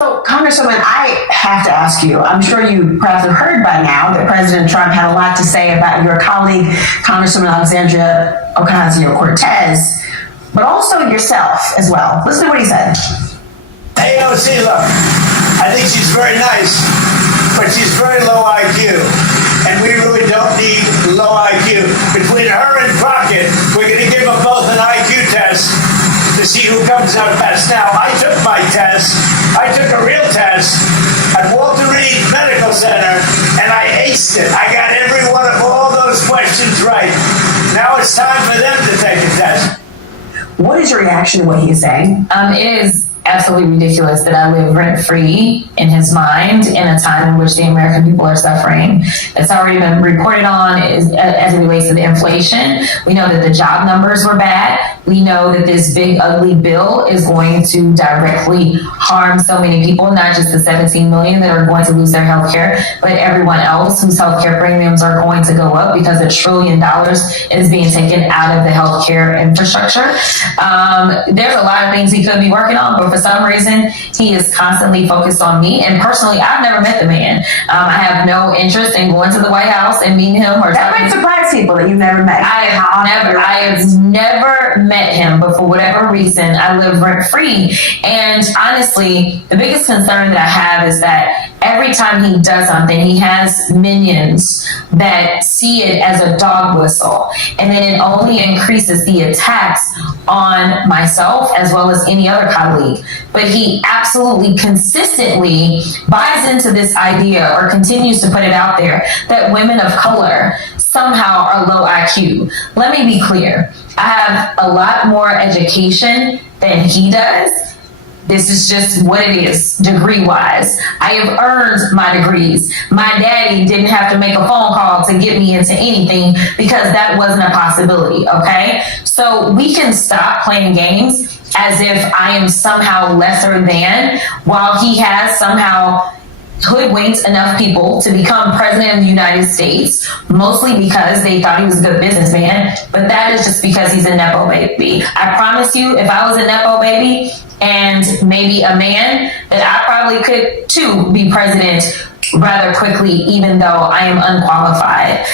So, Congresswoman, I have to ask you, I'm sure you perhaps have heard by now that President Trump had a lot to say about your colleague, Congresswoman Alexandria Ocasio-Cortez, but also yourself as well. Listen to what he said. AOC, look, I think she's very nice, but she's very low IQ. And we really don't need low IQ. Between her and Crockett, we're going to give them both an IQ test to see who comes out best. Now, I took my test. I took a real test at Walter Reed Medical Center, and I aced it. I got every one of all those questions right. Now it's time for them to take a test. What is your reaction to what he is saying? It is absolutely ridiculous that I live rent-free in his mind in a time in which the American people are suffering. It's already been reported on as it relates to the inflation. We know that the job numbers were bad. We know that this big, ugly bill is going to directly harm so many people, not just the 17 million that are going to lose their health care, but everyone else whose health care premiums are going to go up because $1 trillion is being taken out of the health care infrastructure. There's a lot of things he could be working on, but for some reason, he is constantly focused on me. And personally, I've never met the man. I have no interest in going to the White House and meeting him. Or that might surprise people that you've never met. I have never met him, but for whatever reason, I live rent-free. And honestly, the biggest concern that I have is that every time he does something, he has minions that see it as a dog whistle. And then it only increases the attacks on myself as well as any other colleague. But he absolutely consistently buys into this idea or continues to put it out there that women of color somehow are low IQ. Let me be clear. I have a lot more education than he does. This is just what it is, degree-wise. I have earned my degrees. My daddy didn't have to make a phone call to get me into anything because that wasn't a possibility, okay? So we can stop playing games as if I am somehow lesser than, while he has somehow hoodwinked enough people to become president of the United States, mostly because they thought he was a good businessman, but that is just because he's a Nepo baby. I promise you, if I was a Nepo baby and maybe a man, that I probably could too be president rather quickly, even though I am unqualified.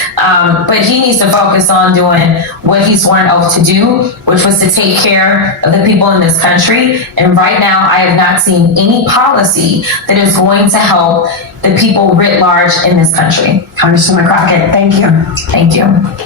But he needs to focus on doing what he's sworn oath to do, which was to take care of the people in this country. And right now, I have not seen any policy that is going to help the people writ large in this country. Congresswoman Crockett, thank you. Thank you.